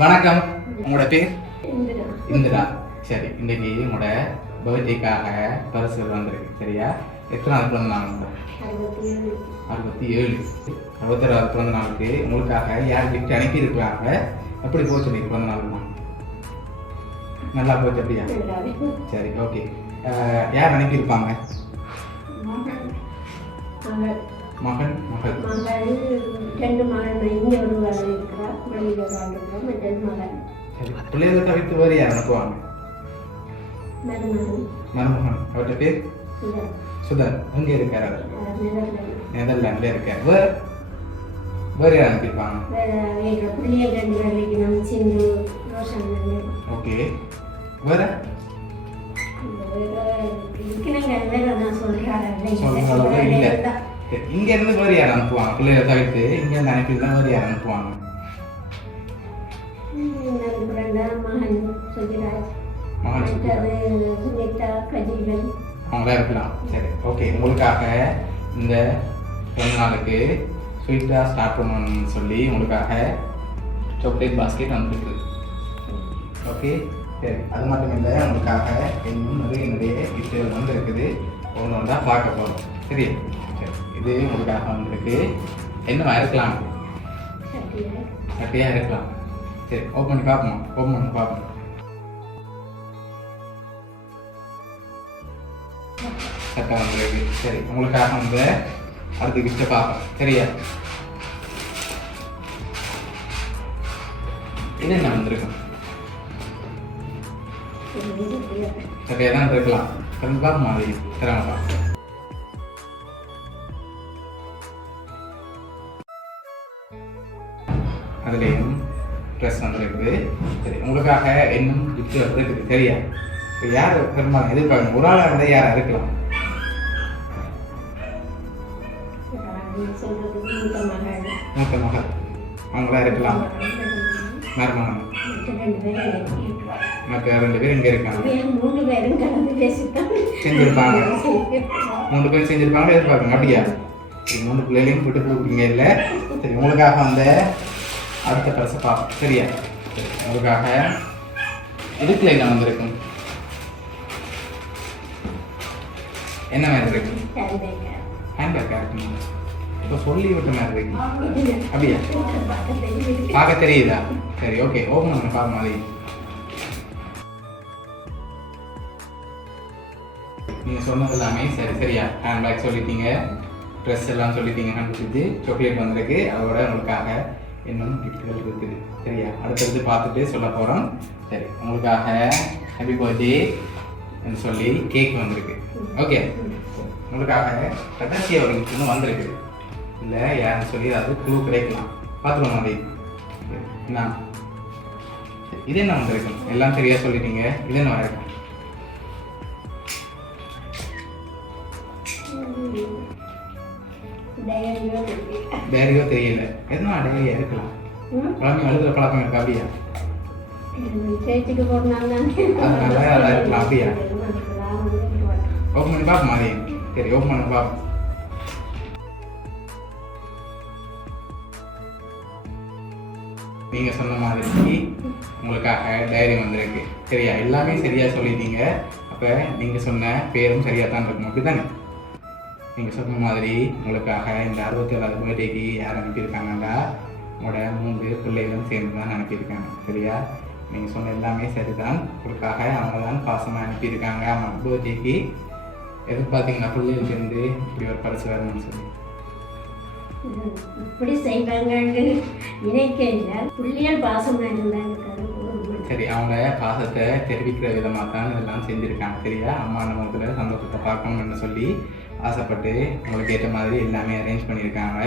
வணக்கம். உங்களோட பேர்? இந்திரா. சரி, இன்னைக்கு உங்களோட பர்த்டேக்காக பரிசுகள் வந்திருக்கு. சரியா? எத்தனாவது பிறந்த நாள்? 67. 66வது பிறந்த நாளுக்கு உங்களுக்காக யார் கிஃப்ட் அனுப்பியிருக்கிறாங்க? எப்படி போச்சு இன்னைக்கு பிறந்த நாள்? நல்லா போச்சு. அப்படியா? சரி, ஓகே. யார் அனுப்பியிருப்பாங்க? மகன் மகள். சரி, பிள்ளைகளை தவிர்த்து வேறு யார் அனுப்புவாங்க? மருமகன். அவர்கிட்ட பேர் சுதன். எங்க இருக்காரு? நெதர்லாண்ட்ல இருக்காரு. வேறு யார் அனுப்பியிருப்பாங்க? ஓகே. வேற இல்ல. இங்க இருந்து வேறு யார் அனுப்புவாங்க? பிள்ளைகளை தவிர்த்து இங்க இருந்து அனுப்பியிருந்தா வேறு யார் அனுப்புவாங்க? அவங்களா இருக்கலாம். சரி, ஓகே. உங்களுக்காக இந்த பிறந்த நாளுக்கு ஸ்வீட்டாக ஸ்டார்ட் பண்ணணும்னு சொல்லி உங்களுக்காக சாக்லேட் பாஸ்கெட் வந்துருக்கு. ஓகே, சரி. அது மட்டும் இல்லை, உங்களுக்காக இன்னும் நிறைய கிஃப்ட்டுகள் வந்து இருக்குது. ஒன்று ஒன்றா பார்க்க போகிறோம். சரி, சரி. இது உங்களுக்காக வந்திருக்கு. என்னவா இருக்கலாம்? சட்டையாக இருக்கலாம். சரி, ஓப்பன் பண்ணி பார்ப்போம். ஓப்பன் பண்ணி பார்ப்போம். சட்டை வந்துருக்கு. சரி, உங்களுக்காக வந்து அடுத்த கிஃப்ட்டை பார்ப்போம். சரியா? இது என்ன வந்திருக்கும்? சட்டையாக தான் இருக்கலாம். திறந்து பார்ப்போம். அது திறமை பார்ப்போம். அதுலேயும் ட்ரெஸ் வந்துருக்குது. சரி, உங்களுக்காக இன்னும் கிஃப்ட் இருக்குது. சரியா? இப்போ யார் பெரும்பாலும் எதிர்பார்க்கணும்? ஒரு ஆளாக இருந்தால் யாராக இருக்கலாம்? மூத்த மகள். அவங்களா இருக்கலாம். மருமகன். மற்ற 2 பேர் இங்கே இருக்காங்க. செஞ்சிருப்பாங்க. 3 பேர் செஞ்சிருப்பாங்க. எதிர்பார்க்கணும். அப்படியா? 3 பிள்ளைகளையும் விட்டு கொடுக்குறீங்க. இல்லை. சரி, உங்களுக்காக வந்த அடுத்த பரிசை பார்ப்போம். சரியா? உங்களுக்காக இதுக்குள்ள என்ன வந்திருக்கும்? என்ன மாதிரி இருக்கு? ஹேண்ட்பேக்கா இருக்கு. இப்போ சொல்லி விட்ட மாதிரி இருக்கு. அப்படியா? பார்க்க தெரியுதா? சரி, ஓகே. ஓப்பன் பண்ண பார்க்க மாதிரி. நீங்கள் சொன்னது எல்லாமே சரி. சரியா? ஹேண்ட்பேக் சொல்லிட்டீங்க, ட்ரெஸ் எல்லாம் சொல்லிட்டீங்க, கண்டுபிடிச்சி சாக்லேட் வந்திருக்கு. அதோட உங்களுக்காக இன்னும் கிஃப்ட்கள் இருக்குது. சரியா? அடுத்தடுத்து பார்த்துட்டு சொல்ல போகிறோம். சரி, உங்களுக்காக ஹாப்பி பர்த்டே என்று சொல்லி கேக் வந்திருக்கு. ஓகே. உங்களுக்காக கடைசியாக ஒரு கிஃப்ட் வந்திருக்கு. இல்லை யாருன்னு சொல்லி அது க்ளூ கிடைக்கலாம். பார்த்துக்கோங்க. அது என்ன? இது என்ன வந்திருக்கும்? எல்லாம் சரியாக சொல்லிட்டீங்க. இது என்ன வந்திருக்கும்? டைரியோ தெரியல. எதுனா டைரியா இருக்கலாம். குழந்தைங்க எழுதுற பழக்கம் இருக்கா? அப்படியா? அதனால இருக்கலாம். அப்படியா? ஓப்பன் பண்ணி பார்ப்போம். அதே சரி, ஓப்பன் பண்ணி பார்ப்போம். நீங்கள் சொன்ன மாதிரி உங்களுக்காக டைரி வந்திருக்கு. சரியா? எல்லாமே சரியாக சொல்லிட்டீங்க. அப்போ நீங்கள் சொன்ன பேரும் சரியாக தான் இருக்கணும். அப்படி தானே? நீங்கள் சொன்ன மாதிரி உங்களுக்காக இந்த 67வது பர்த்டேக்கு யார் அனுப்பியிருக்காங்கன்னா உங்களோட 3 பிள்ளைகளும் சேர்ந்து தான் அனுப்பியிருக்காங்க. சரியா? நீங்கள் சொன்ன எல்லாமே சரிதான். உங்களுக்காக அவங்க தான் பாசமாக அனுப்பியிருக்காங்க. அவங்க பர்த்டேக்கு எதிர்பார்த்தீங்கன்னா பிள்ளைகள் சேர்ந்து இப்படி ஒரு பரிசு வரணும்னு சொல்லி இப்படி செய்வாங்கன்னு நினைக்கல. பிள்ளைகள் பாசம் இருந்தாங்க. சரி, அவங்க பாசத்தை தெரிவிக்கிற விதமாக தான் இதெல்லாம் செஞ்சுருக்காங்க. சரியா? அம்மா முகத்தில் சந்தோஷத்தை பார்க்கணும்னு சொல்லி ஆசைப்பட்டு உங்களுக்கு ஏற்ற மாதிரி எல்லாமே அரேஞ்ச் பண்ணியிருக்காங்க.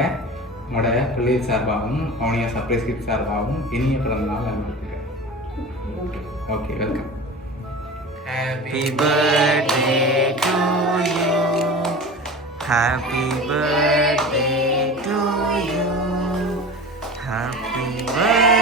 உங்களோட பிள்ளைகள் சார்பாகவும் அவனியா சர்ப்ரைஸ் கிஃப்ட் சார்பாகவும் இனிய பிறந்த நாள் அனுப்பியிருக்கேன். Okay, welcome. Happy birthday to you. Happy birthday to you. Happy birthday.